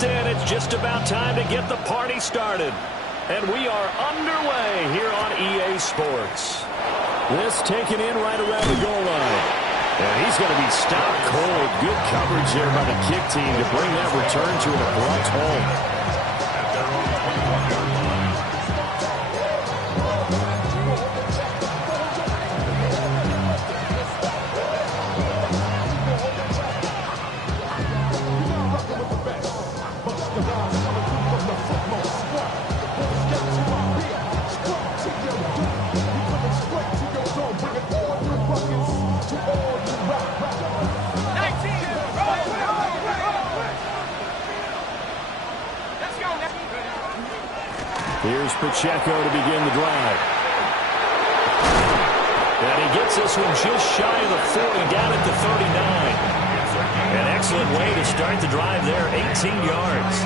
jumped in. It's just about time to get the party started. And we are underway here on EA Sports. This taken in right around the goal line. And he's going to be stopped cold. Good coverage there by the kick team to bring that return to an abrupt halt. Here's Pacheco to begin the drive. And he gets this one just shy of the 40, down at the 39. An excellent way to start the drive there, 18 yards.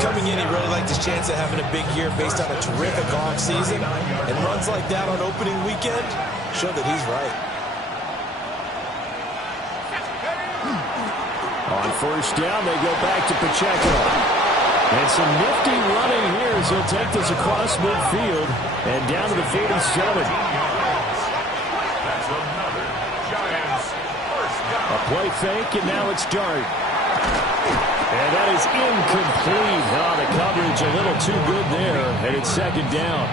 Coming in, he really liked his chance of having a big year based on a terrific offseason. And runs like that on opening weekend show that he's right. On first down, they go back to Pacheco. And some nifty running here as he'll take this across midfield and down to the 47. A play fake, and now it's Dart. And that is incomplete. Oh, the coverage a little too good there, and it's second down.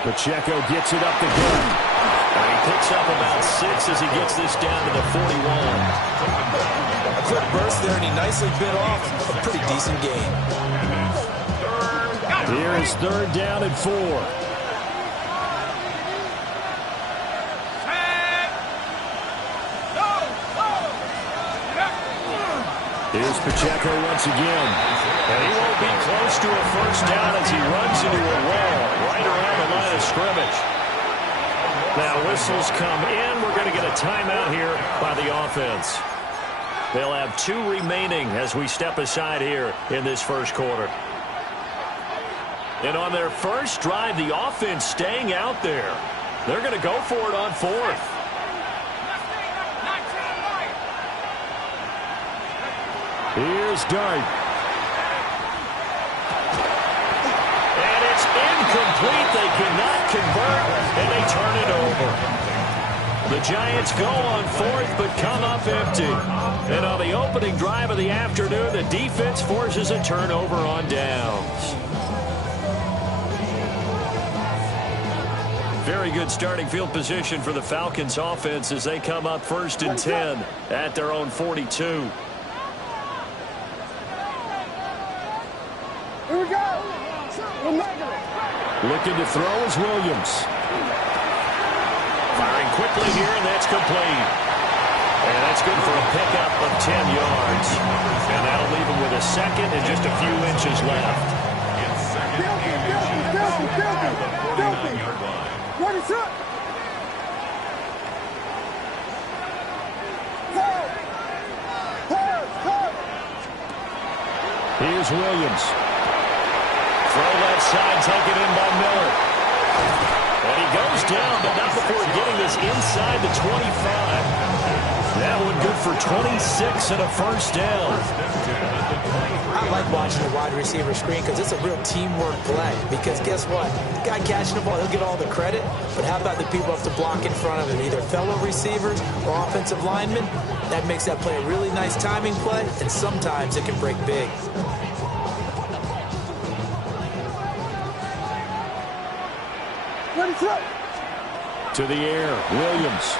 Pacheco gets it up the gut. And he picks up about 6 as he gets this down to the 41. A quick burst there, and he nicely bit off a pretty decent gain. Here is third down and 4. Here's Pacheco once again. And he won't be close to a first down as he runs into a wall right around the line of scrimmage. Now whistles come in. We're going to get a timeout here by the offense. They'll have 2 remaining as we step aside here in this first quarter. And on their first drive, the offense staying out there. They're going to go for it on 4th. Here's Dart. And it's incomplete. They cannot convert, and they turn it over. The Giants go on 4th, but come up empty. And on the opening drive of the afternoon, the defense forces a turnover on downs. Very good starting field position for the Falcons offense as they come up 1st and 10 at their own 42. Here we go. Looking to throw is Williams. Firing quickly here, and that's complete. And that's good for a pickup of 10 yards. And that'll leave him with a second and just a few inches left. What is up? Here's Williams. Throw left side, taken in by Miller. And he goes down, but not before getting this inside the 25. That one good for 26 and a first down. I like watching the wide receiver screen because it's a real teamwork play. Because guess what? The guy catching the ball, he'll get all the credit. But how about the people have to block in front of him, either fellow receivers or offensive linemen? That makes that play a really nice timing play, and sometimes it can break big. To the air, Williams.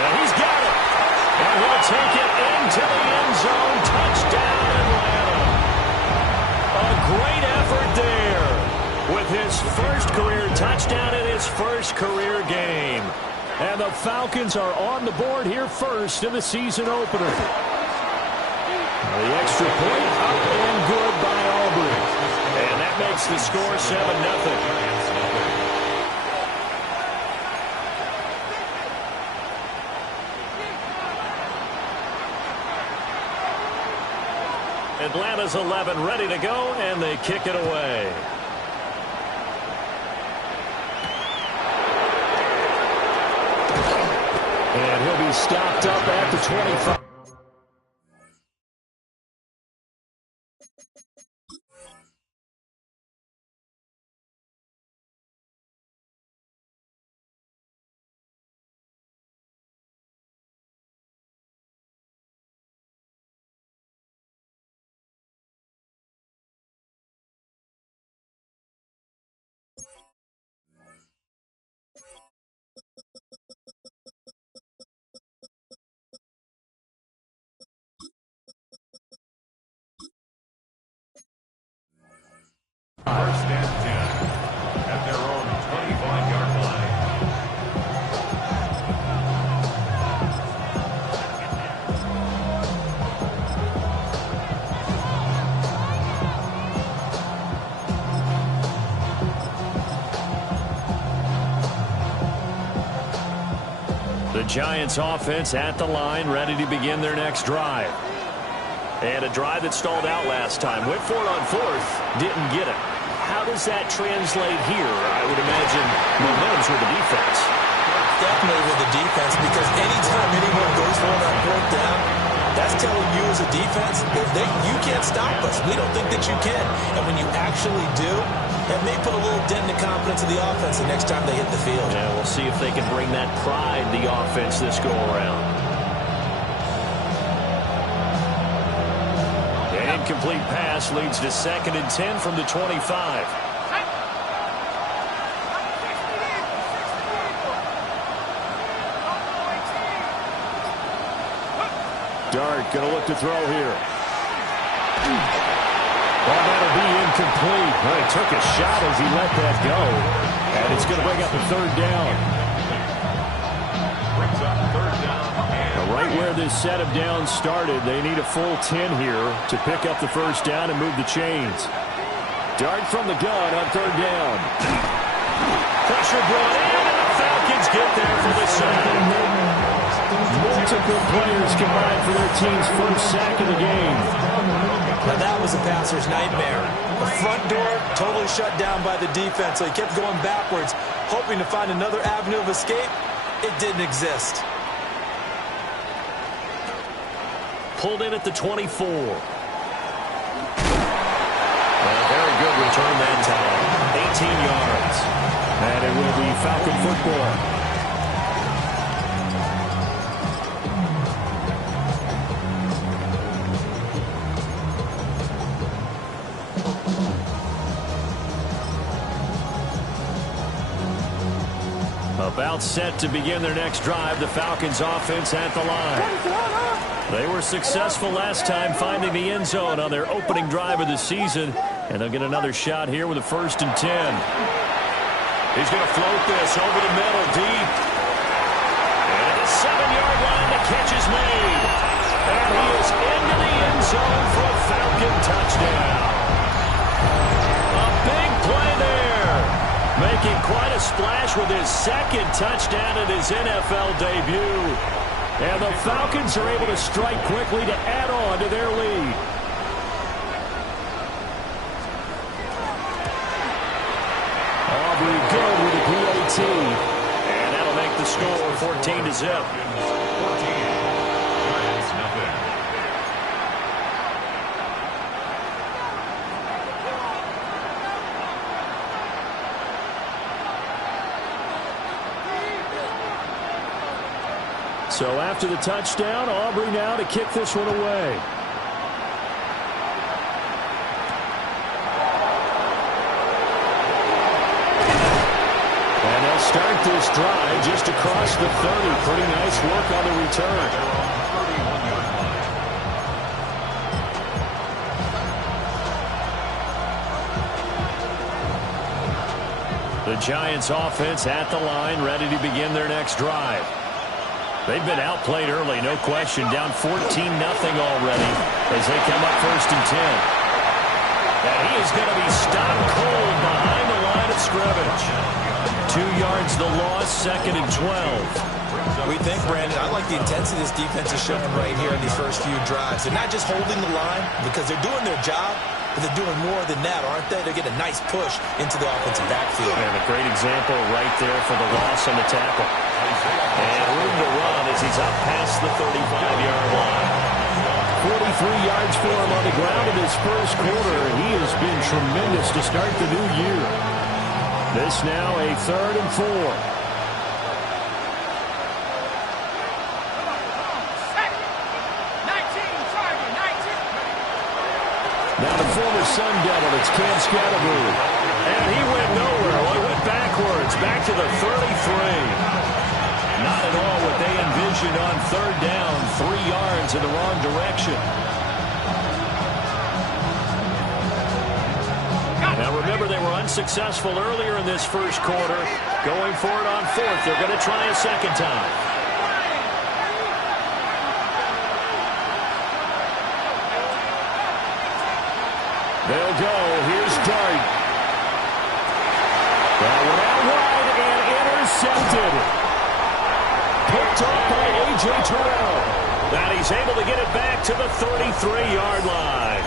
And he's got it. And he'll take it into the end zone. Touchdown, Atlanta. A great effort there with his first career touchdown in his first career game. And the Falcons are on the board here first in the season opener. The extra point up and good by Aubrey. And that makes the score 7-0. Atlanta's 11 ready to go, and they kick it away. And he'll be stopped up at the 25. First and 10 at their own 25-yard line. The Giants offense at the line, ready to begin their next drive. And a drive that stalled out last time. Went for it on fourth, didn't get it. How does that translate here? I would imagine momentum's with the defense. Definitely with the defense, because anytime anyone goes for that fourth down, that's telling you as a defense, you can't stop us. We don't think that you can. And when you actually do, that may put a little dent in the confidence of the offense the next time they hit the field. Yeah, we'll see if they can bring that pride to the offense this go-around. Incomplete pass leads to 2nd and 10 from the 25. Dart going to look to throw here. Well, that'll be incomplete. Well, he took a shot as he let that go. And it's going to bring up a 3rd down. Brings up 3rd down. Right where this set of downs started, they need a full 10 here to pick up the 1st down and move the chains. Dart from the gun on 3rd down. Pressure brought in, and the Falcons get there for the sack. Multiple players combined for their team's 1st sack of the game. Now that was a passer's nightmare. The front door totally shut down by the defense, so he kept going backwards, hoping to find another avenue of escape. It didn't exist. Pulled in at the 24. Well, very good return that time. 18 yards. And it will be Falcon football. About set to begin their next drive, the Falcons offense at the line. They were successful last time finding the end zone on their opening drive of the season, and they'll get another shot here with a 1st and 10. He's going to float this over the middle deep. And at the 7-yard line, the catch is made. And he is into the end zone for a Falcon touchdown. A big play there. Making quite a splash with his 2nd touchdown in his NFL debut. And the Falcons are able to strike quickly to add on to their lead. Aubrey good with the PAT. And that'll make the score 14-0. 14. Giants nothing. So after the touchdown, Aubrey now to kick this one away. And they'll start this drive just across the 30. Pretty nice work on the return. The Giants offense at the line, ready to begin their next drive. They've been outplayed early, no question. Down 14-0 already as they come up 1st and 10. And he is going to be stopped cold behind the line of scrimmage. 2 yards the loss, 2nd and 12. We think, Brandon, I like the intensity this defense is showing right here in these first few drives. They're not just holding the line because they're doing their job, but they're doing more than that, aren't they? They're getting a nice push into the offensive backfield. And a great example right there for the loss on the tackle. And room to run as he's up past the 35-yard line. 43 yards for him on the ground in his first quarter, and he has been tremendous to start the new year. This now a 3rd and 4. Now the former Sun Devil, it's Cam Scatterbury. And he went nowhere. Well, he went backwards, back to the 33. Not at all what they envisioned on 3rd down. 3 yards in the wrong direction. Now remember, they were unsuccessful earlier in this first quarter. Going for it on 4th. They're going to try a second time. They'll go. Here's Dart. That went out wide and intercepted. Picked up by A.J. Terrell. And he's able to get it back to the 33-yard line.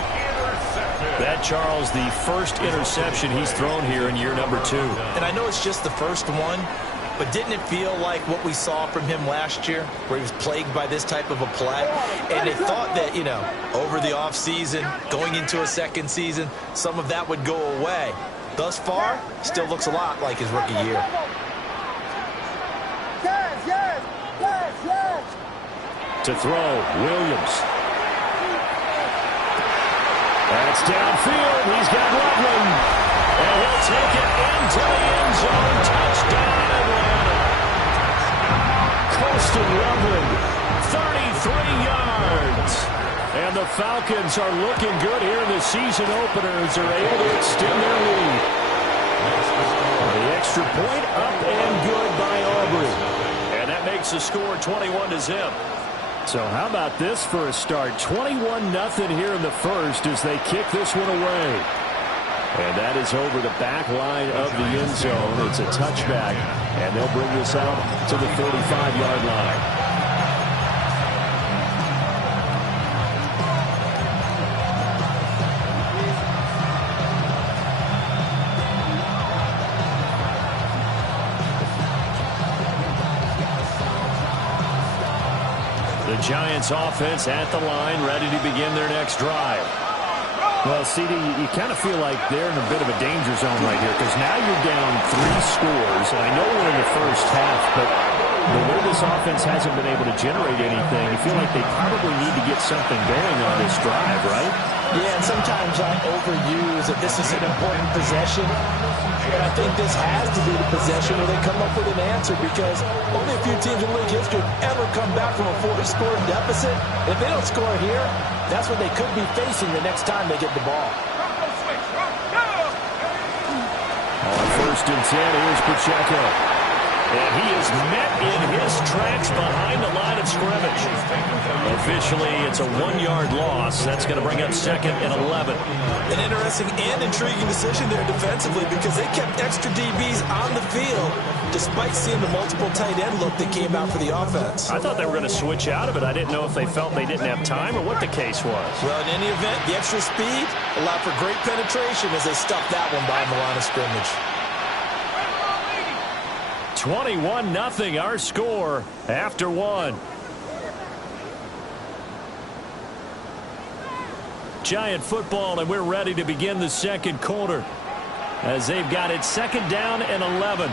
That, Charles, the first interception he's thrown here in year number 2. And I know it's just the first one, but didn't it feel like what we saw from him last year, where he was plagued by this type of a play? And they thought that, you know, over the offseason, going into a second season, some of that would go away. Thus far, still looks a lot like his rookie year. To throw, Williams. That's downfield. He's got Loveland. And he'll take it into the end zone. Touchdown, Atlanta. Colston Loveland. 33 yards. And the Falcons are looking good here in the season openers. They're able to extend their lead. The extra point up and good by Aubrey. And that makes the score 21-0. So how about this for a start? 21-0 here in the first as they kick this one away. And that is over the back line of the end zone. It's a touchback, and they'll bring this out to the 35-yard line. The Giants offense at the line, ready to begin their next drive. Well, CD, you kind of feel like they're in a bit of a danger zone right here because now you're down 3 scores. And I know we're in the first half, but the way this offense hasn't been able to generate anything, you feel like they probably need to get something going on this drive, right? Yeah, and sometimes I overuse that this is an important possession. But I think this has to be the possession where they come up with an answer because only a few teams in league history have ever come back from a 40-score deficit. If they don't score here, that's what they could be facing the next time they get the ball. On 1st and 10, here's Pacheco. And he is met in his tracks behind the line of scrimmage. Officially, it's a 1-yard loss. That's going to bring up 2nd and 11. An interesting and intriguing decision there defensively because they kept extra DBs on the field despite seeing the multiple tight end look that came out for the offense. I thought they were going to switch out of it. I didn't know if they felt they didn't have time or what the case was. Well, in any event, the extra speed allowed for great penetration as they stuffed that one behind the line of scrimmage. 21-0 our score after 1. Giant football, and we're ready to begin the second quarter as they've got it 2nd down and 11.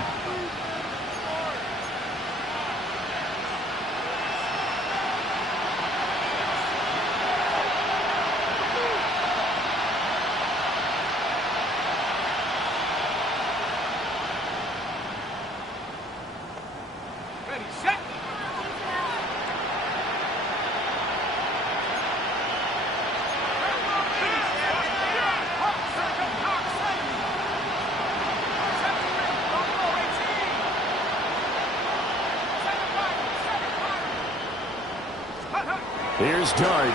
Here's Dart.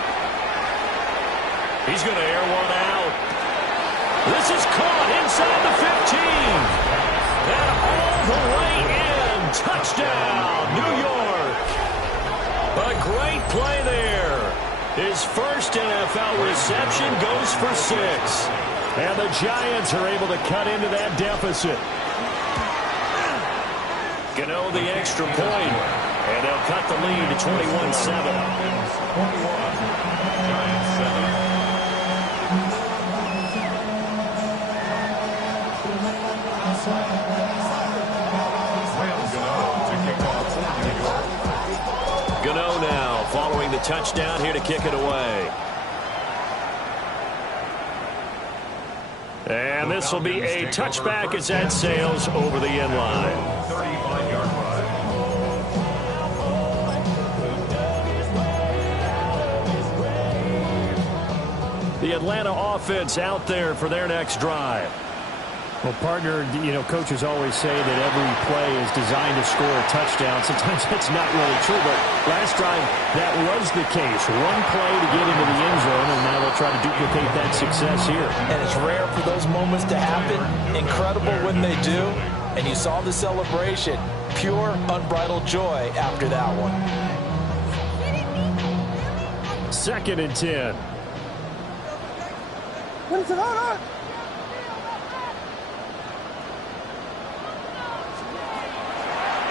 He's going to air one out. This is caught inside the 15. And all the way in. Touchdown, New York. A great play there. His first NFL reception goes for 6. And the Giants are able to cut into that deficit. Gano the extra point. And they'll cut the lead to 21-7. 21, Giants 7. Gano now following the touchdown here to kick it away. And this will be a touchback as that sails over the end line. 35-yard line. The Atlanta offense out there for their next drive. Well, partner, coaches always say that every play is designed to score a touchdown. Sometimes that's not really true, but last drive, that was the case. One play to get into the end zone, and now they'll try to duplicate that success here. And it's rare for those moments to happen. Incredible when they do. And you saw the celebration. Pure, unbridled joy after that one. 2nd and 10.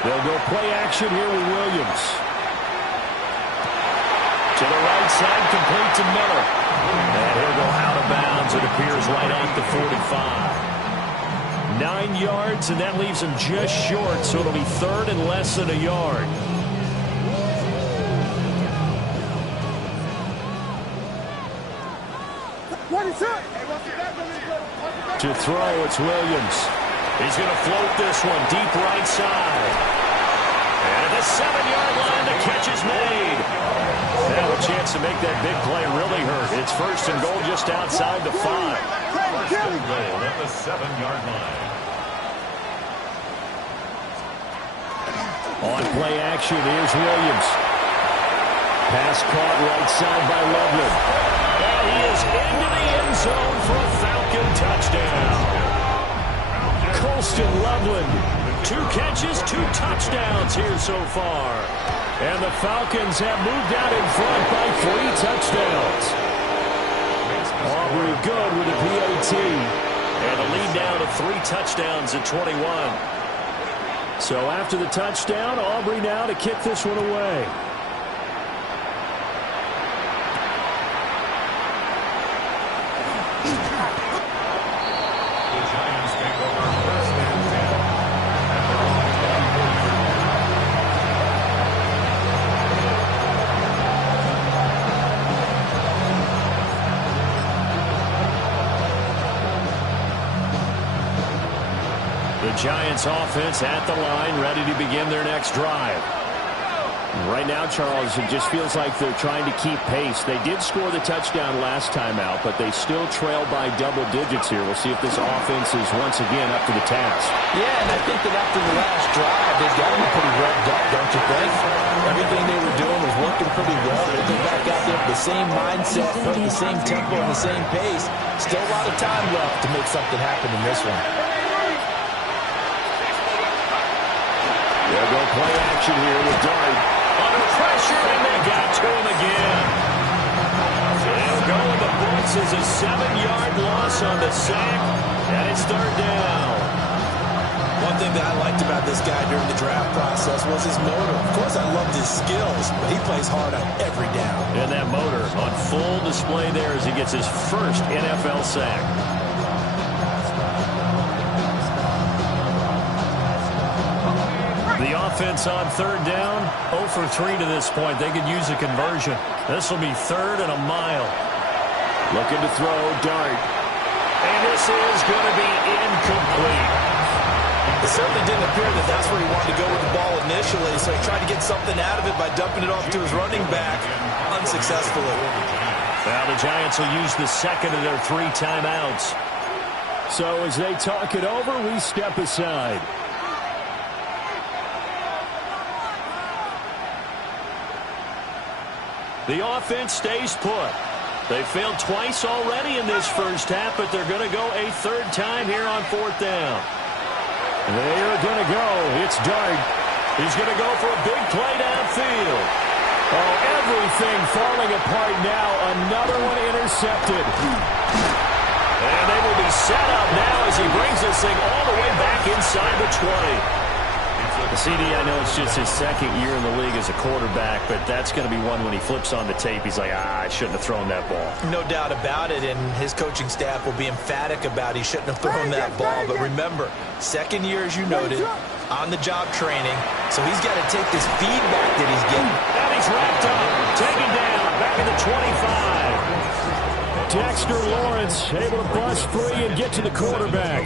They'll go play action here with Williams. To the right side, complete to Miller. And he'll go out of bounds, it appears, right at the 45. 9 yards, and that leaves him just short, so it'll be 3rd and less than a yard. To throw, it's Williams. He's going to float this one deep right side. And at the 7-yard line, the catch is made. Now a chance to make that big play really hurt. It's 1st and goal just outside the 5. 1st and goal at the 7-yard line. On play action, here's Williams. Pass caught right side by Loveland. And he is into the end zone for a Falcon touchdown. Colston Loveland, 2 catches, 2 touchdowns here so far. And the Falcons have moved out in front by 3 touchdowns. Aubrey good with a PAT. And a lead now to 3 touchdowns at 21. So after the touchdown, Aubrey now to kick this one away. The Giants take over 1st and 10. The Giants offense at the line, ready to begin their next drive. Right now, Charles, it just feels like they're trying to keep pace. They did score the touchdown last time out, but they still trail by double digits here. We'll see if this offense is once again up to the task. Yeah, and I think that after the last drive, they've got to be pretty revved up, don't you think? Everything they were doing was working pretty well. They get back out there with the same mindset, putting the same tempo and the same pace. Still a lot of time left to make something happen in this one. They'll go play action here with Dart. Under pressure, and they got to him again. They'll go in the books as a 7-yard loss on the sack, and it's 3rd down. One thing that I liked about this guy during the draft process was his motor. Of course, I loved his skills, but he plays hard on every down. And that motor on full display there as he gets his first NFL sack. The offense on 3rd down, 0 for 3 to this point. They could use a conversion. This will be 3rd and a mile. Looking to throw, Dart. And this is going to be incomplete. It certainly didn't appear that that's where he wanted to go with the ball initially, so he tried to get something out of it by dumping it off to his running back unsuccessfully. Now the Giants will use the 2nd of their 3 timeouts. So as they talk it over, we step aside. The offense stays put. They failed twice already in this first half, but they're going to go a 3rd time here on 4th down. They are going to go. It's Dart. He's going to go for a big play downfield. Oh, everything falling apart now. Another one intercepted. And they will be set up now as he brings this thing all the way back inside the 20. CD, I know it's just his second year in the league as a quarterback, but that's going to be one when he flips on the tape. He's like, I shouldn't have thrown that ball. No doubt about it, and his coaching staff will be emphatic about he shouldn't have thrown that ball. But remember, second year, as you noted, on-the-job training, so he's got to take this feedback that he's getting. And he's wrapped up, taken down, back at the 25. Dexter Lawrence able to bust free and get to the quarterback.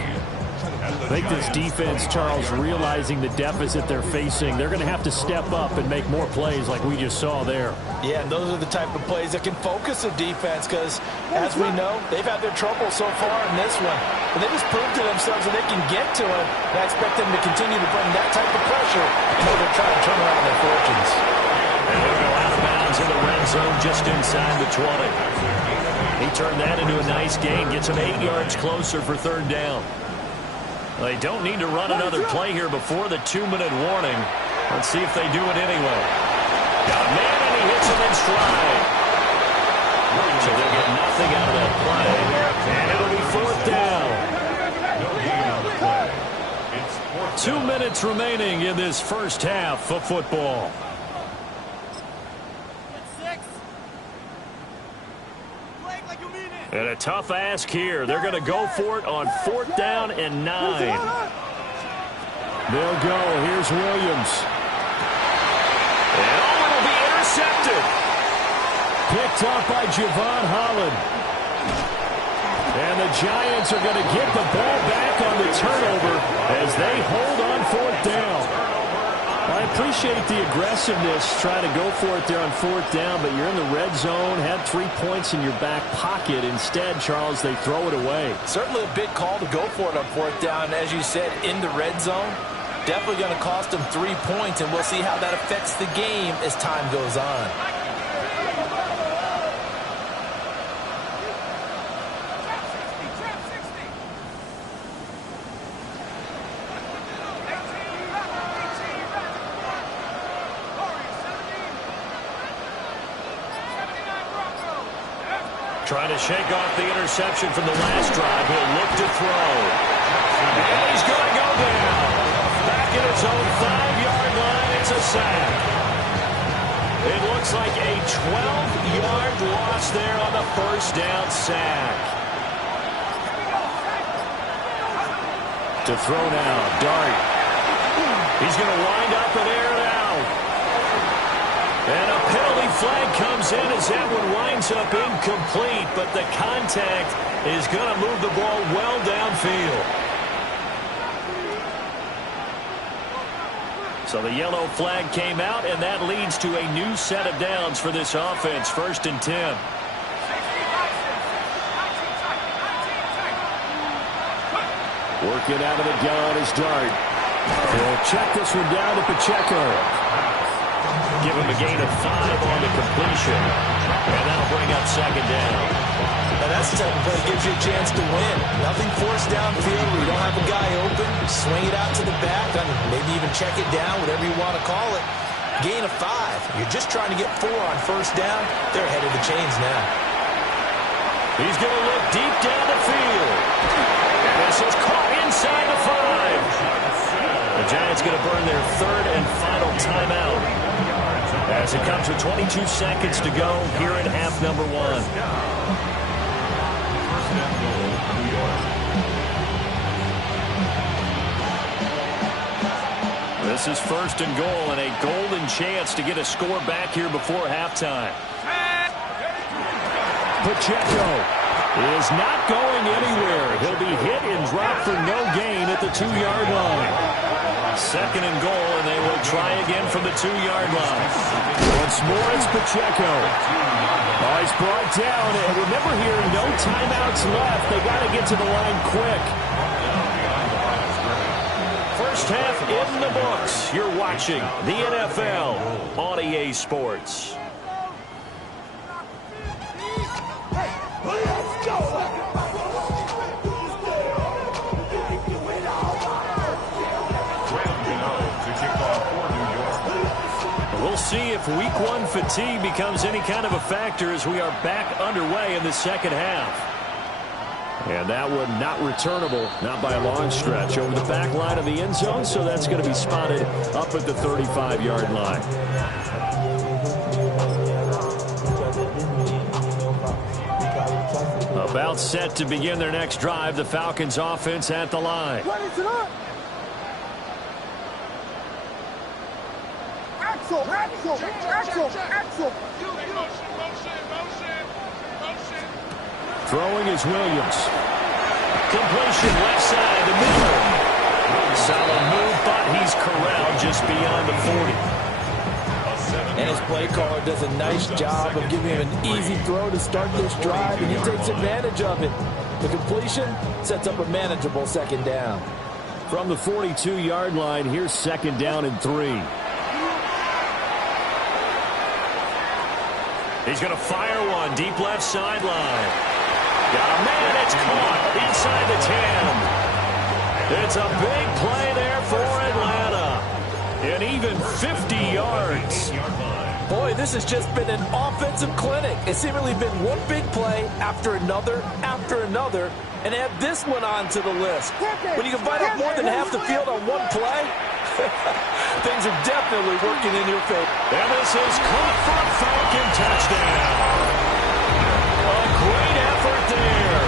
I think this defense, Charles, realizing the deficit they're facing, they're going to have to step up and make more plays like we just saw there. Yeah, and those are the type of plays that can focus a defense because, as we know, they've had their trouble so far in this one. But they just proved to themselves that they can get to it. And I expect them to continue to bring that type of pressure in order to try to turn around their fortunes. And they'll go out of bounds in the red zone just inside the 20. He turned that into a nice gain, gets him 8 yards closer for third down. They don't need to run another play here before the 2-minute warning. Let's see if they do it anyway. Got a man, and he hits him in stride. So they'll get nothing out of that play. And it'll be fourth down. 2 minutes remaining in this first half of football. And a tough ask here. They're going to go for it on fourth down and 9. They'll go. Here's Williams. And it'll be intercepted. Picked up by Javon Holland. And the Giants are going to get the ball back on the turnover as they hold on fourth down. I appreciate the aggressiveness, trying to go for it there on fourth down, but you're in the red zone, had 3 points in your back pocket. Instead, Charles, they throw it away. Certainly a big call to go for it on fourth down. As you said, in the red zone, definitely going to cost them 3 points, and we'll see how that affects the game as time goes on. Trying to shake off the interception from the last drive. He'll look to throw. And he's going to go down. Back at his own 5-yard line. It's a sack. It looks like a 12-yard loss there on the first down sack. To throw now, Dart. He's going to wind up and air it out. And a penalty flag comes in as that one winds up incomplete, but the contact is going to move the ball well downfield. So the yellow flag came out, and that leads to a new set of downs for this offense, 1st and 10. Working out of the gun is Dart. He'll check this one down to Pacheco. Give him a gain of 5 on the completion. And that'll bring up second down. Now that's the type of play that gives you a chance to win. Nothing forced downfield where you don't have a guy open. Swing it out to the back, and maybe even check it down, whatever you want to call it. Gain of 5. You're just trying to get 4 on first down. They're ahead of the chains now. He's going to look deep down the field. And this is caught inside the 5. The Giants going to burn their 3rd and final timeout as it comes with 22 seconds to go here in half number 1. This is 1st and goal, and a golden chance to get a score back here before halftime. Pacheco is not going anywhere. He'll be hit and dropped for no gain at the 2-yard line. 2nd and goal, and they will try again from the 2-yard line. Once more, it's Pacheco. Oh, he's brought down. And remember here, no timeouts left. They got to get to the line quick. First half in the books. You're watching the NFL on EA Sports. We'll see if week one fatigue becomes any kind of a factor as we are back underway in the second half. And that one not returnable, not by a long stretch, over the back line of the end zone, so that's going to be spotted up at the 35-yard line. About set to begin their next drive, the Falcons offense at the line. Throwing is Williams. Completion left side, the middle. Solid move, but he's corralled just beyond the 40. And his play caller does a nice job of giving him an easy throw to start this drive, and he takes advantage of it. The completion sets up a manageable second down. From the 42-yard line, here's second down and 3. He's going to fire one deep left sideline. Got a man, it's caught inside the 10. It's a big play there for Atlanta. And even 50 yards. Boy, this has just been an offensive clinic. It's seemingly been one big play after another, and add this one onto the list. When you can bite off more than half the field on one play, things are definitely working in your favor. And this is caught for a Falcon touchdown. A great effort there.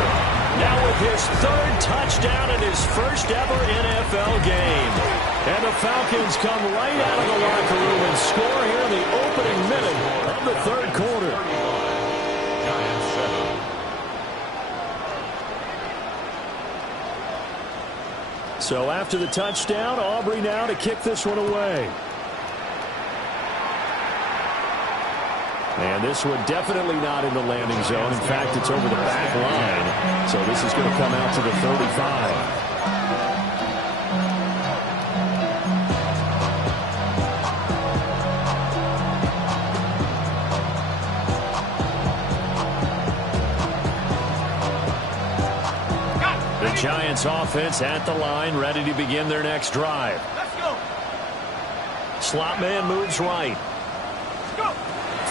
Now with his third touchdown in his first ever NFL game. And the Falcons come right out of the locker room and score here in the opening minute of the third quarter. So after the touchdown, Aubrey now to kick this one away. And this one definitely not in the landing zone. In fact, it's over the back line. So this is going to come out to the 35. The Giants offense at the line, ready to begin their next drive. Let's go. Slot man moves right.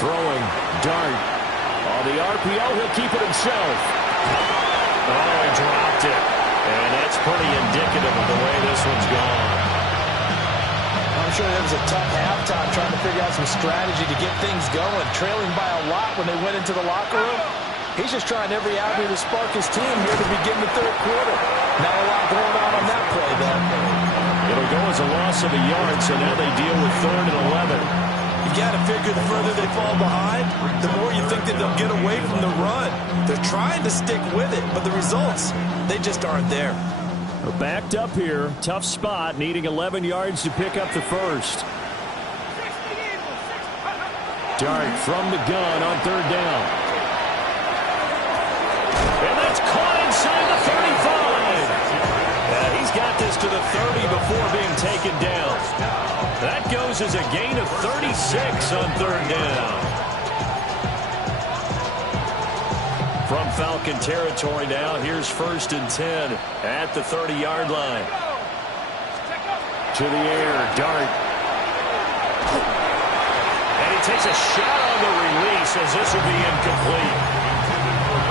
Throwing, dart. On the RPO, he'll keep it himself. Oh, he dropped it. And that's pretty indicative of the way this one's gone. I'm sure it was a tough halftime trying to figure out some strategy to get things going. Trailing by a lot when they went into the locker room. He's just trying every avenue to spark his team here to begin the third quarter. Not a lot going on that play, though. It'll go as a loss of a yard, so now they deal with 3rd and 11. You got to figure the further they fall behind, the more you think that they'll get away from the run. They're trying to stick with it, but the results, they just aren't there. They're backed up here. Tough spot, needing 11 yards to pick up the first. Dart from the gun on 3rd down. And that's caught inside the 35. And he's got this to the 30 before being taken down. That goes as a gain of 36 on 3rd down. From Falcon territory now, here's 1st and 10 at the 30-yard line. To the air, Dart. And he takes a shot on the release as this will be incomplete.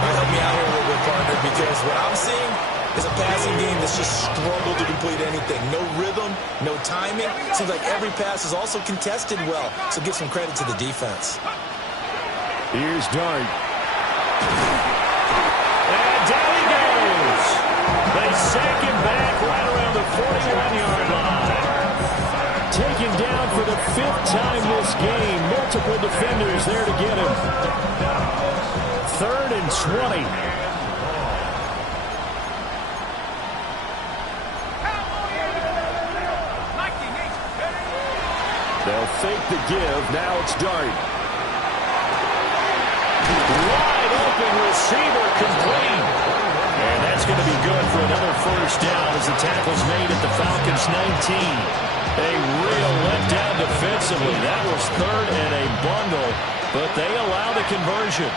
Help me out here a little bit, partner, because what I'm seeing is a passing game that's just struggled to complete anything. No rhythm, no timing. Seems like every pass is also contested well, so give some credit to the defense. Here's Dart. And down he goes. They sack him back right around the 41-yard line. Taken down for the 5th time this game. Multiple defenders there to get him. 3rd and 20. They'll fake the give. Now it's Dart. Wide open receiver complete. And that's going to be good for another first down as the tackle's made at the Falcons' 19. A real letdown defensively. That was 3rd and a bundle, but they allow the conversion.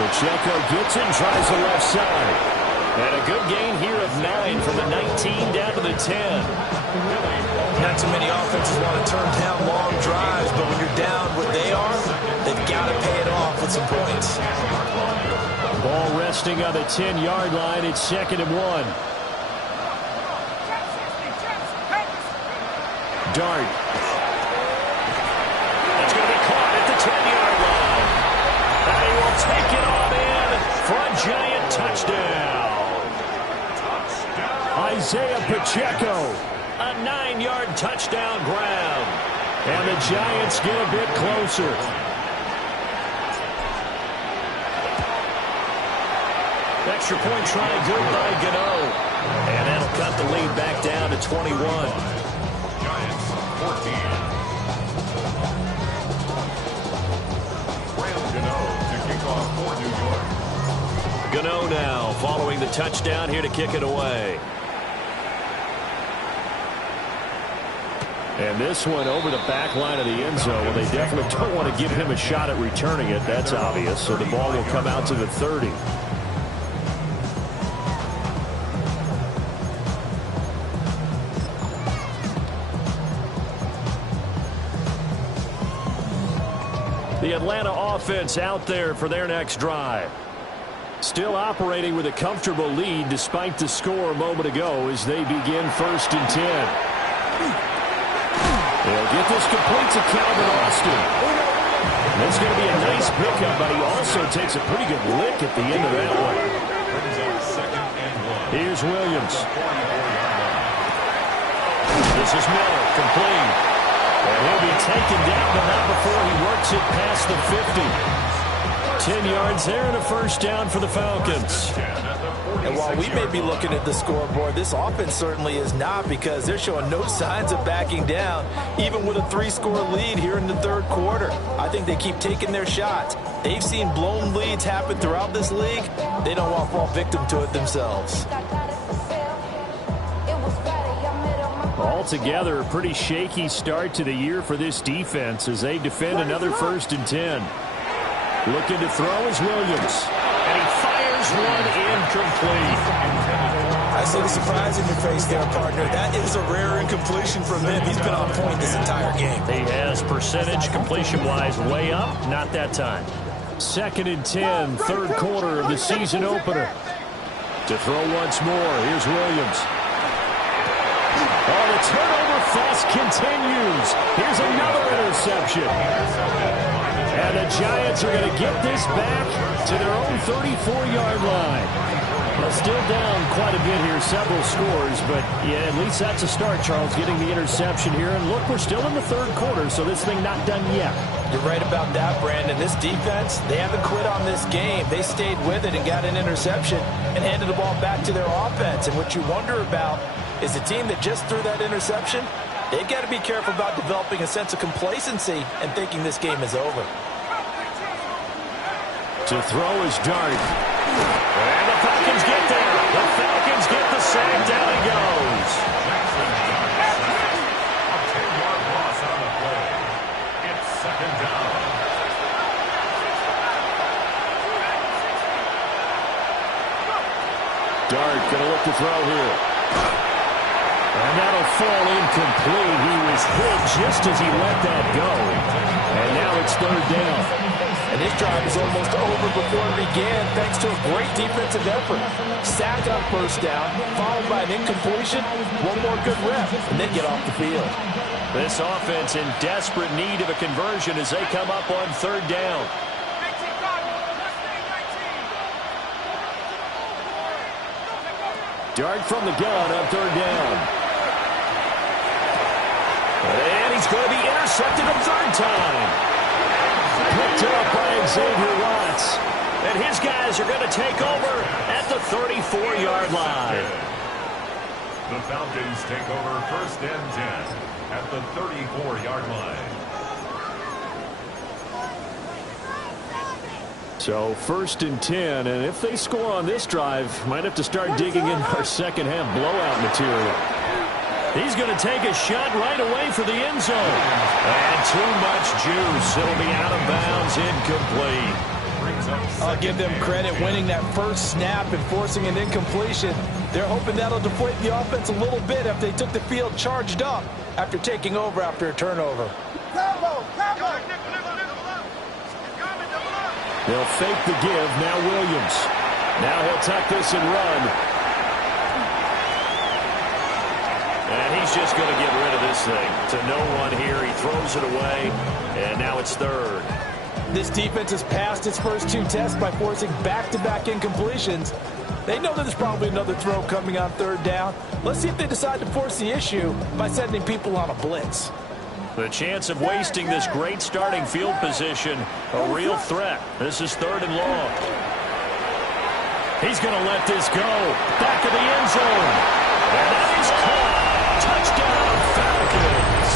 Pacheco gets it and tries the left side. And a good gain here of 9 from the 19 down to the 10. Now too many offenses want to turn down long drives, but when you're down what they are, they've got to pay it off with some points. Ball resting on the 10-yard line. It's 2nd and 1. Dart. It's going to be caught at the 10-yard line. And he will take it on in for a Giant touchdown. Isaiah Pacheco. A 9-yard touchdown grab. And the Giants get a bit closer. Extra point try good by Gano. And that'll cut the lead back down to 21. Giants 14. Gano to kick off for New York. Gano now following the touchdown here to kick it away. And this one over the back line of the end zone. Well, they definitely don't want to give him a shot at returning it. That's obvious. So the ball will come out to the 30. The Atlanta offense out there for their next drive. Still operating with a comfortable lead despite the score a moment ago as they begin 1st and 10. They'll get this complete to Calvin Austin. That's going to be a nice pickup, but he also takes a pretty good lick at the end of that one. Here's Williams. This is Miller, complete. And he'll be taken down, but not before he works it past the 50. 10 yards there and a 1st down for the Falcons. And while we may be looking at the scoreboard, this offense certainly is not, because they're showing no signs of backing down, even with a 3-score lead here in the 3rd quarter. I think they keep taking their shots. They've seen blown leads happen throughout this league. They don't want to fall victim to it themselves. Altogether, a pretty shaky start to the year for this defense as they defend another 1st and 10. Looking to throw is Williams. And he fires one incomplete. I see the surprise in your face there, partner. That is a rare incompletion from him. He's been on point this entire game. He has percentage completion-wise way up. Not that time. 2nd and 10, 3rd quarter of the season opener. To throw once more, here's Williams. Oh, the turnover fest continues. Here's another interception. And the Giants are going to get this back to their own 34-yard line. Well, still down quite a bit here, several scores, but yeah, at least that's a start, Charles, getting the interception here. And look, we're still in the 3rd quarter, so this thing not done yet. You're right about that, Brandon. This defense, they haven't quit on this game. They stayed with it and got an interception and handed the ball back to their offense. And what you wonder about is the team that just threw that interception, they've got to be careful about developing a sense of complacency and thinking this game is over. To throw is Dart. And the Falcons get there. The Falcons get the sack. Down he goes. A 10-yard loss on the play. It's 2nd down. Dart going to look to throw here. And that'll fall incomplete. He was hit just as he let that go. And now it's 3rd down. And this drive is almost over before it began thanks to a great defensive effort. Sack on 1st down, followed by an incompletion, one more good rep, and then get off the field. This offense in desperate need of a conversion as they come up on 3rd down. Dart from the gun on 3rd down. And he's going to be intercepted a 3rd time. Picked up by Xavier Watts. And his guys are going to take over at the 34-yard line. The Falcons take over 1st and 10 at the 34-yard line. So 1st and 10, and if they score on this drive, might have to start digging in our second half blowout material. He's going to take a shot right away for the end zone. And too much juice. It'll be out of bounds, incomplete. I'll give them credit winning that first snap and forcing an incompletion. They're hoping that'll deflate the offense a little bit if they took the field charged up after taking over after a turnover. They'll fake the give. Now Williams. Now he'll tuck this and run. And he's just going to get rid of this thing. To no one here. He throws it away. And now it's third. This defense has passed its first two tests by forcing back-to-back incompletions. They know that there's probably another throw coming on third down. Let's see if they decide to force the issue by sending people on a blitz. The chance of wasting this great starting field position, a real threat. This is third and long. He's going to let this go. Back of the end zone. And that is caught. Touchdown, Falcons.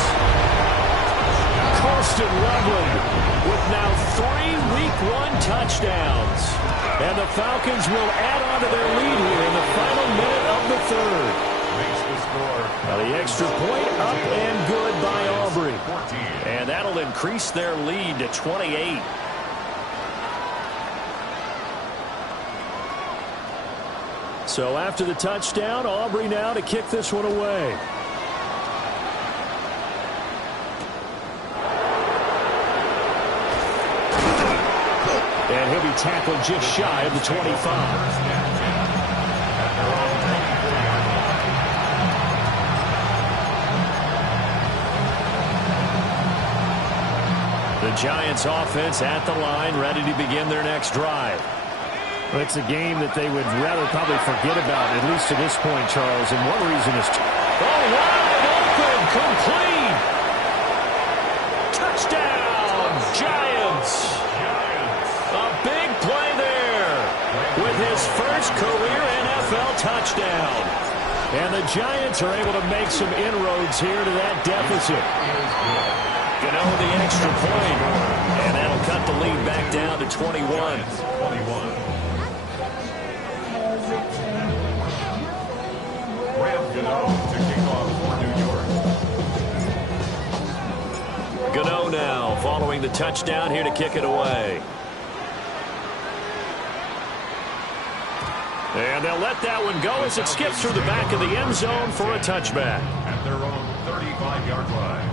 Colston Loveland with now 3 Week 1 touchdowns. And the Falcons will add on to their lead here in the final minute of the third. Makes the score. Now the extra point up and good by Aubrey. And that'll increase their lead to 28. So after the touchdown, Aubrey now to kick this one away. And he'll be tackled just shy of the 25. The Giants offense at the line, ready to begin their next drive. Well, it's a game that they would rather probably forget about, at least to this point, Charles. And one reason is... wide open, complete. Touchdown, Giants. A big play there with his first career NFL touchdown. And the Giants are able to make some inroads here to that deficit. Gano the extra point. And that'll cut the lead back down to 21. Graham Gano to kick off for New York. Gano now following the touchdown here to kick it away. And they'll let that one go as it skips through the back of the end zone for a touchback. At their own 35-yard line.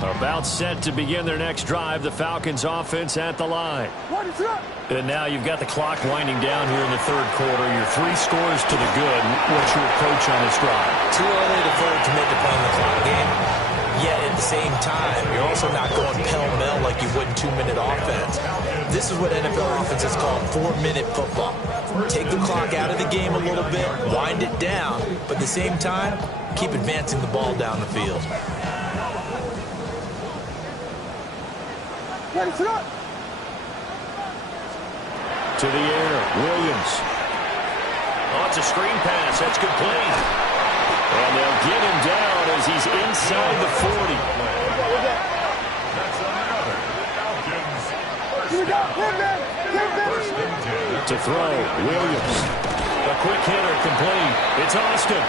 About set to begin their next drive, the Falcons offense at the line. And now you've got the clock winding down here in the third quarter. Your 3 scores to the good. What's your approach on this drive? Too early to commit to playing the clock game. Yet at the same time, you're also not going pell-mell like you would in 2-minute offense. This is what NFL offenses call 4-minute football. Take the clock out of the game a little bit, wind it down, but at the same time, keep advancing the ball down the field. To the air, Williams. Oh, it's a screen pass. That's complete. And they'll get him down as he's inside the 40. That's another Falcons. To throw, Williams. A quick hitter, complete. It's Austin.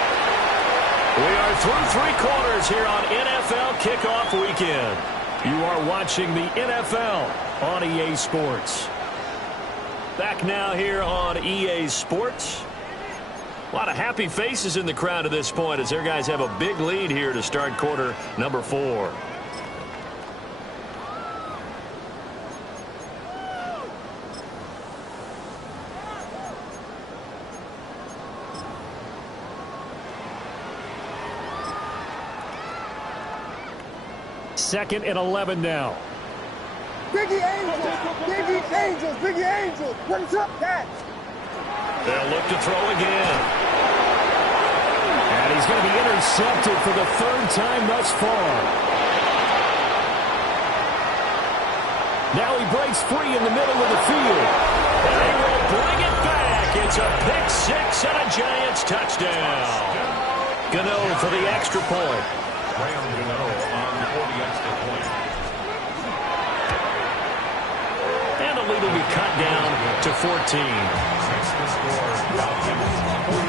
We are through 3 quarters here on NFL Kickoff Weekend. You are watching the NFL on EA Sports. Back now here on EA Sports. A lot of happy faces in the crowd at this point as their guys have a big lead here to start quarter number 4. Second and 11 now. Biggie Angels. What's up, Pat? They'll look to throw again. And he's going to be intercepted for the 3rd time thus far. Now he breaks free in the middle of the field. And he will bring it back. It's a pick 6 and a Giants touchdown. Gano for the extra point. Graham Gano on for the extra point. And the lead will be cut down to 14. Makes the score Falcons 42,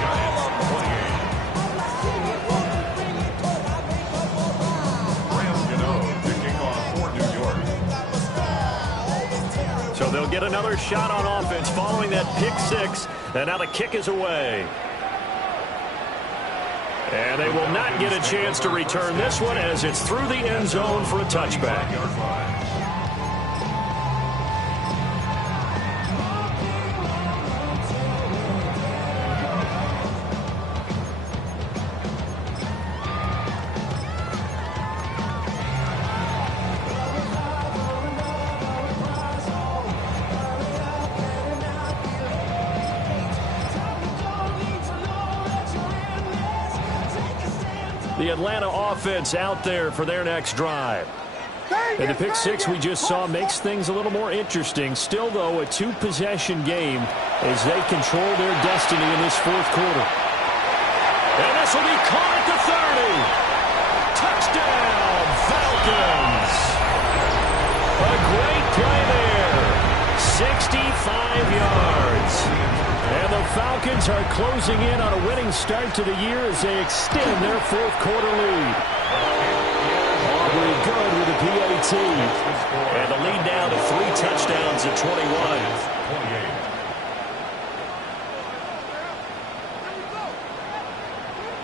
Giants So they'll get another shot on offense following that pick six. And now the kick is away. And they will not get a chance to return this one as it's through the end zone for a touchback. The Atlanta offense out there for their next drive. And the pick six we just saw makes things a little more interesting. Still, though, a two-possession game as they control their destiny in this fourth quarter. And this will be caught at the 30. Touchdown, Falcons. A great play there. 65 yards. And the Falcons are closing in on a winning start to the year as they extend their fourth quarter lead. Aubrey good with the PAT. And the lead down to 3 touchdowns at 21.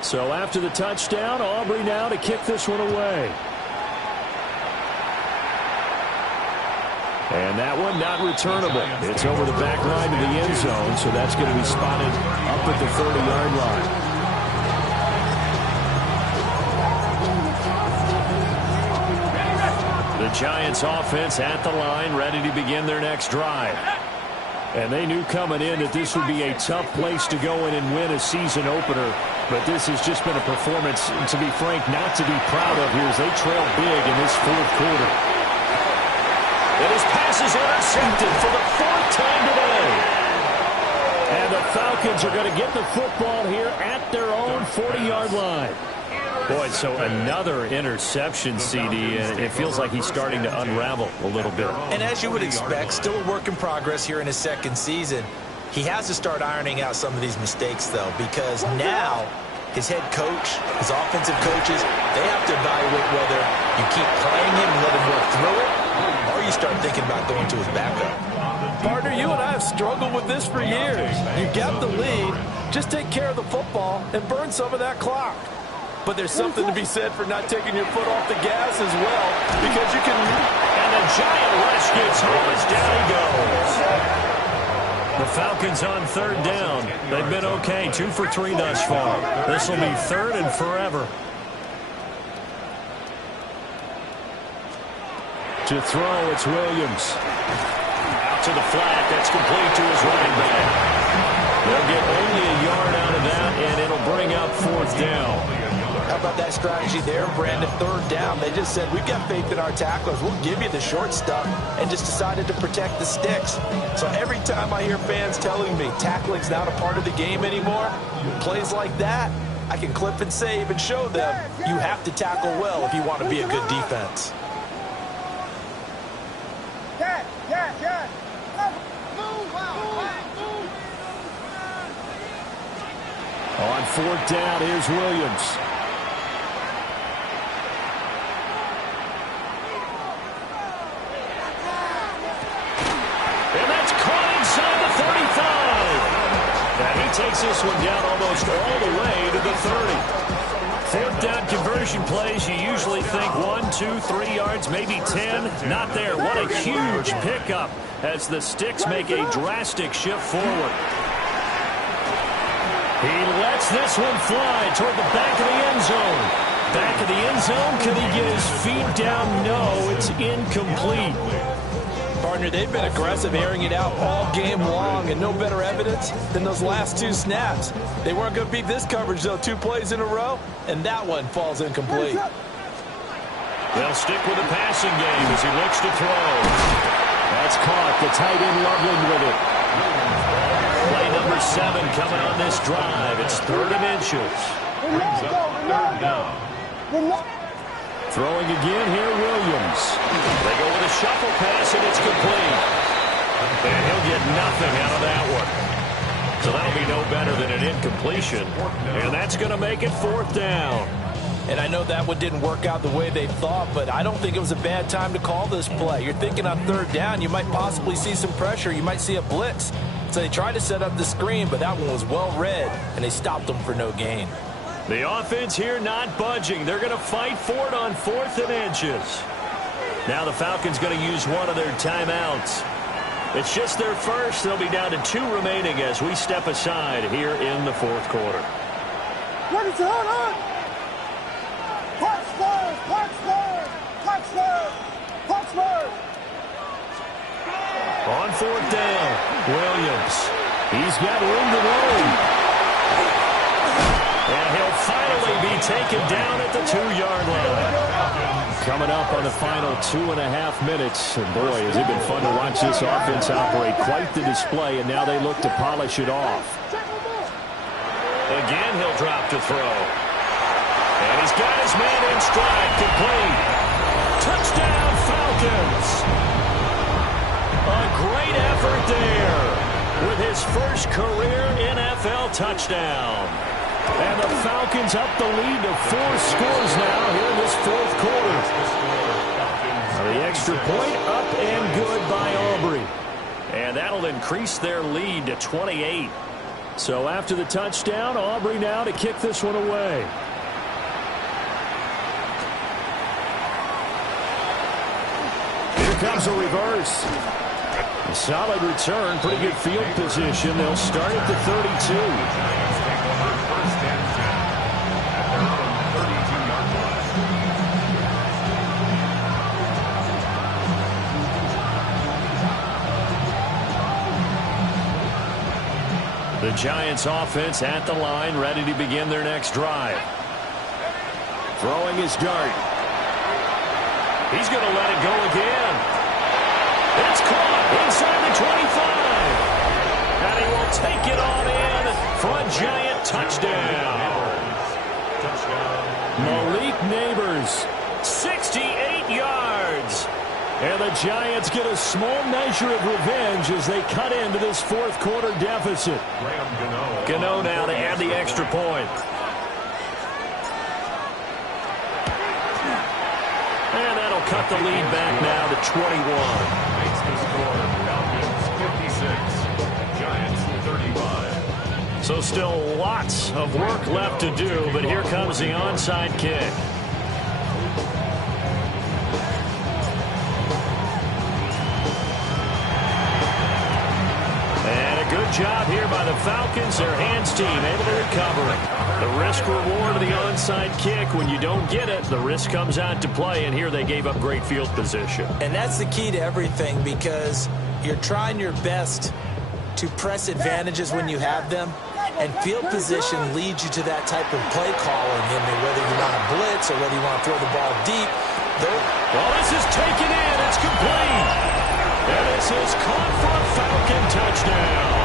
So after the touchdown, Aubrey now to kick this one away. And that one not returnable. It's over the back line to the end zone, so that's going to be spotted up at the 30-yard line. The Giants offense at the line, ready to begin their next drive. And they knew coming in that this would be a tough place to go in and win a season opener. But this has just been a performance, to be frank, not to be proud of here as they trail big in this fourth quarter. And his pass is intercepted for the 4th time today. And the Falcons are going to get the football here at their own 40-yard line. Boy, so another interception, CD, and it feels like he's starting to unravel a little bit. And as you would expect, still a work in progress here in his second season. He has to start ironing out some of these mistakes, though, because now his head coach, his offensive coaches, they have to evaluate whether you keep playing him and let him work through it, or you start thinking about going to his backup. Partner, you and I have struggled with this for years. You got the lead, just take care of the football and burn some of that clock. But there's something to be said for not taking your foot off the gas as well, because you can... And the giant rush gets home as down he goes. The Falcons on 3rd down. They've been okay, 2 for 3 thus far. This will be 3rd and forever. To throw, it's Williams. Out to the flat. That's complete to his running back. They'll get only a yard out of that, and it'll bring up 4th down. How about that strategy there, Brandon? 3rd down. They just said, we've got faith in our tacklers. We'll give you the short stuff, and just decided to protect the sticks. So every time I hear fans telling me tackling's not a part of the game anymore, plays like that, I can clip and save and show them you have to tackle well if you want to be a good defense. On 4th down, here's Williams. And that's caught inside the 35. And he takes this one down almost all the way to the 30. 4th down conversion plays, you usually think 1, 2, 3 yards, maybe 10. Not there. What a huge pickup as the sticks make a drastic shift forward. He lets this one fly toward the back of the end zone. Back of the end zone. Can he get his feet down? No, it's incomplete. Partner, they've been aggressive, airing it out all game long, and no better evidence than those last 2 snaps. They weren't going to beat this coverage, though, 2 plays in a row, and that one falls incomplete. They'll stick with the passing game as he looks to throw. That's caught. The tight end Loveland with it. Play number 7 coming on this drive. It's 3rd and inches. Throwing again here, Williams. They go with a shuffle pass, and it's complete. And he'll get nothing out of that one. So that'll be no better than an incompletion. And that's going to make it 4th down. And I know that one didn't work out the way they thought, but I don't think it was a bad time to call this play. You're thinking on third down, you might possibly see some pressure. You might see a blitz. So they tried to set up the screen, but that one was well read, and they stopped them for no gain. The offense here not budging. They're going to fight for it on 4th and inches. Now the Falcons going to use one of their timeouts. It's just their first. They'll be down to 2 remaining as we step aside here in the 4th quarter. What is on? Touchdown! On 4th down, Williams. He's got room to roam. And he'll finally be taken down at the 2-yard line. Coming up on the final 2.5 minutes. And boy, has it been fun to watch this offense operate. Quite the display, and now they look to polish it off. Again, he'll drop to throw. And he's got his man in stride, complete. Touchdown, Falcons. A great effort there with his first career NFL touchdown. And the Falcons up the lead to 4 scores now here in this 4th quarter. The extra point up and good by Aubrey. And that'll increase their lead to 28. So after the touchdown, Aubrey now to kick this one away. Here comes a reverse. A solid return, pretty good field position. They'll start at the 32. The Giants offense at the line, ready to begin their next drive. Throwing his dart. He's going to let it go again. It's caught inside the 25. And he will take it on in for a Giant touchdown. Malik Neighbors, 68 yards. And the Giants get a small measure of revenge as they cut into this 4th quarter deficit. Gano now to add the extra point. And that'll cut the lead back now to 21. Makes the score Falcons 56, Giants 35. So still lots of work left to do, but here comes the onside kick. Good job here by the Falcons. Their hands team able to recover it. The risk reward of the onside kick. When you don't get it, the risk comes out to play, and here they gave up great field position. And that's the key to everything, because you're trying your best to press advantages when you have them, and field position leads you to that type of play calling. I mean, whether you want to blitz or whether you want to throw the ball deep. Well, this is taken in. It's complete. And this is caught for a Falcon touchdown.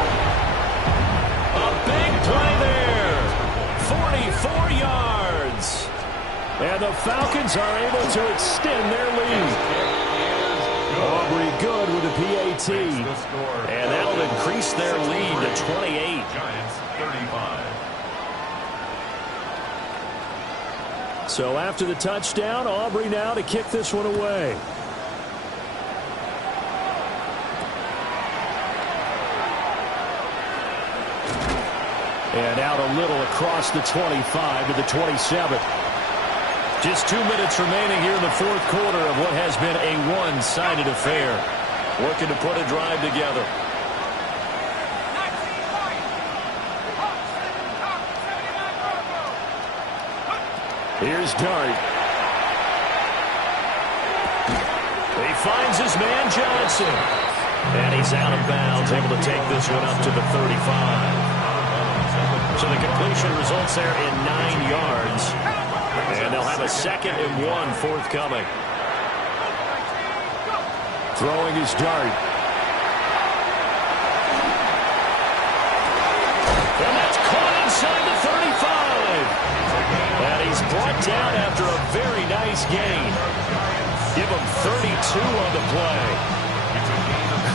A big play there. 44 yards. And the Falcons are able to extend their lead. Aubrey good with a PAT. And that'll increase their lead to 28. Giants 35. So after the touchdown, Aubrey now to kick this one away. And out a little across the 25 to the 27. Just 2 minutes remaining here in the 4th quarter of what has been a one-sided affair. Working to put a drive together. Here's Dart. He finds his man Johnson. And he's out of bounds, able to take this one up to the 35. So the completion results there in 9 yards. And they'll have a 2nd and 1 forthcoming. Throwing his dart. And that's caught inside the 35. And he's brought down after a very nice gain. Give him 32 on the play.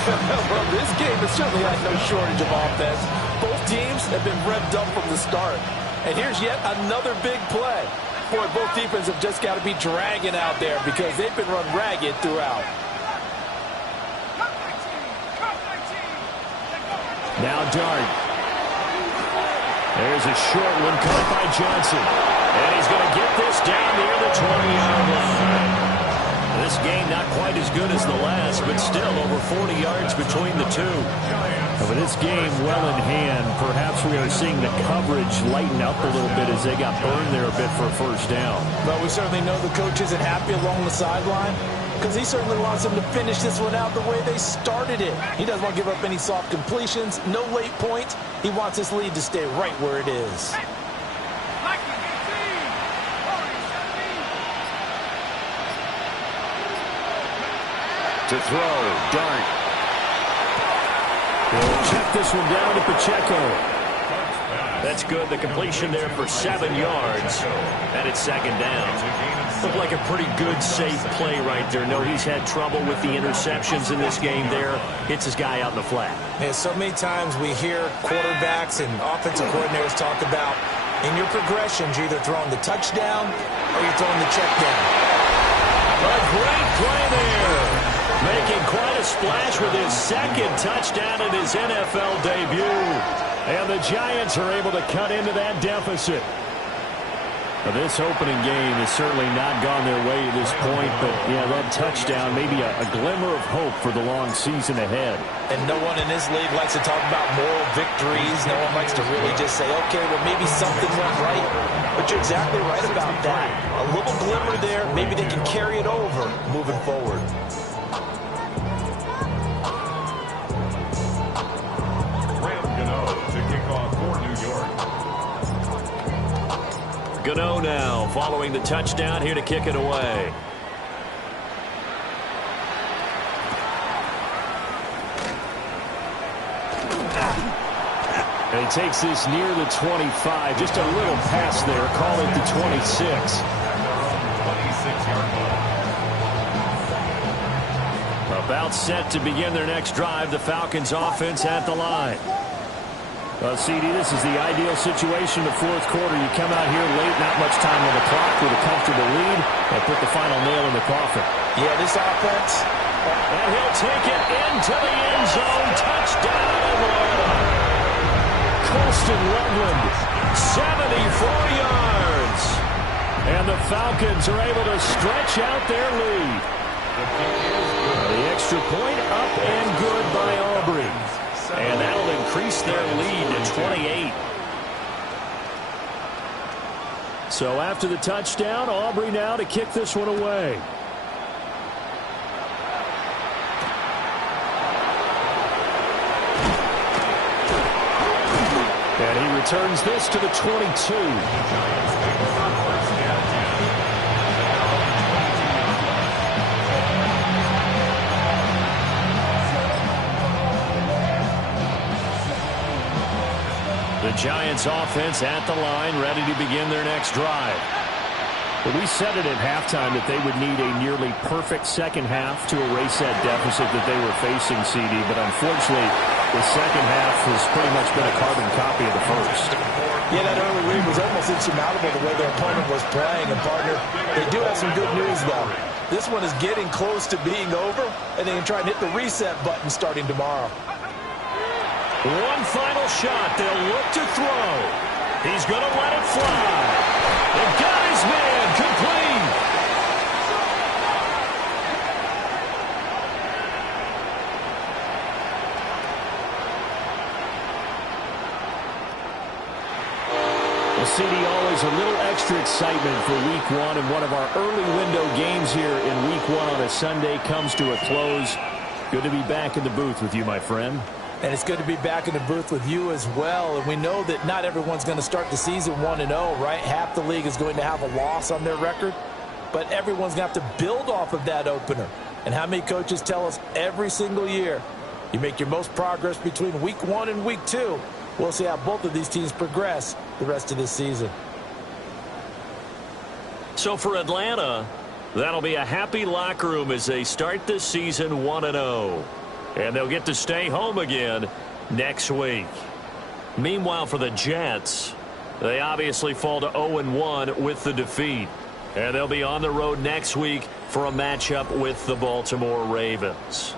Well, this game has certainly had no shortage of offense. Both teams have been revved up from the start. And here's yet another big play. point, both defenses have just got to be dragging out there because they've been run ragged throughout. Now Dart. There's a short one caught by Johnson. And he's going to get this down near the 20-yard line. This game not quite as good as the last, but still over 40 yards between the two. But this game well in hand, perhaps we are seeing the coverage lighten up a little bit as they got burned there a bit for a first down. But we certainly know the coach isn't happy along the sideline because he certainly wants them to finish this one out the way they started it. He doesn't want to give up any soft completions, no late points. He wants this lead to stay right where it is. To throw, Dart. He'll check this one down to Pacheco. That's good. The completion there for 7 yards. And it's second down. Looked like a pretty good, safe play right there. No, he's had trouble with the interceptions in this game there. Hits his guy out in the flat. And so many times we hear quarterbacks and offensive coordinators talk about in your progressions, you're either throwing the touchdown or you're throwing the check down. A great play there. Making quite a splash with his second touchdown in his NFL debut. And the Giants are able to cut into that deficit. Now, this opening game has certainly not gone their way at this point, but yeah, that touchdown, maybe a glimmer of hope for the long season ahead. And no one in this league likes to talk about moral victories. No one likes to really just say, okay, well, maybe something went right. But you're exactly right about that. A little glimmer there, maybe they can carry it over moving forward. Gano now following the touchdown here to kick it away. And he takes this near the 25. Just a little pass there. Call it the 26. 26-yard line. About set to begin their next drive. The Falcons offense at the line. CD, this is the ideal situation in the fourth quarter. You come out here late, not much time on the clock with a comfortable lead, and put the final nail in the coffin. Yeah, this offense. And he'll take it into the end zone. Touchdown, Atlanta. Colston Loveland, 74 yards. And the Falcons are able to stretch out their lead. The extra point up and good by Aubrey. And that'll increase their lead to 28. So after the touchdown, Aubrey now to kick this one away. And he returns this to the 22. The Giants offense at the line, ready to begin their next drive. But we said it at halftime that they would need a nearly perfect second half to erase that deficit that they were facing, CD. But unfortunately, the second half has pretty much been a carbon copy of the first. Yeah, that early lead was almost insurmountable the way their opponent was playing. And, partner, they do have some good news, though. This one is getting close to being over, and they can try and hit the reset button starting tomorrow. One final shot. They'll look to throw. He's going to let it fly. They've got his man complete. Well, CD, always a little extra excitement for week one, and one of our early window games here in week one on a Sunday comes to a close. Good to be back in the booth with you, my friend. And it's good to be back in the booth with you as well. And we know that not everyone's going to start the season 1-0, right? Half the league is going to have a loss on their record. But everyone's going to have to build off of that opener. And how many coaches tell us every single year, you make your most progress between week 1 and week 2. We'll see how both of these teams progress the rest of this season. So for Atlanta, that'll be a happy locker room as they start this season 1-0. And they'll get to stay home again next week. Meanwhile, for the Jets, They obviously fall to 0-1 with the defeat. And they'll be on the road next week for a matchup with the Baltimore Ravens.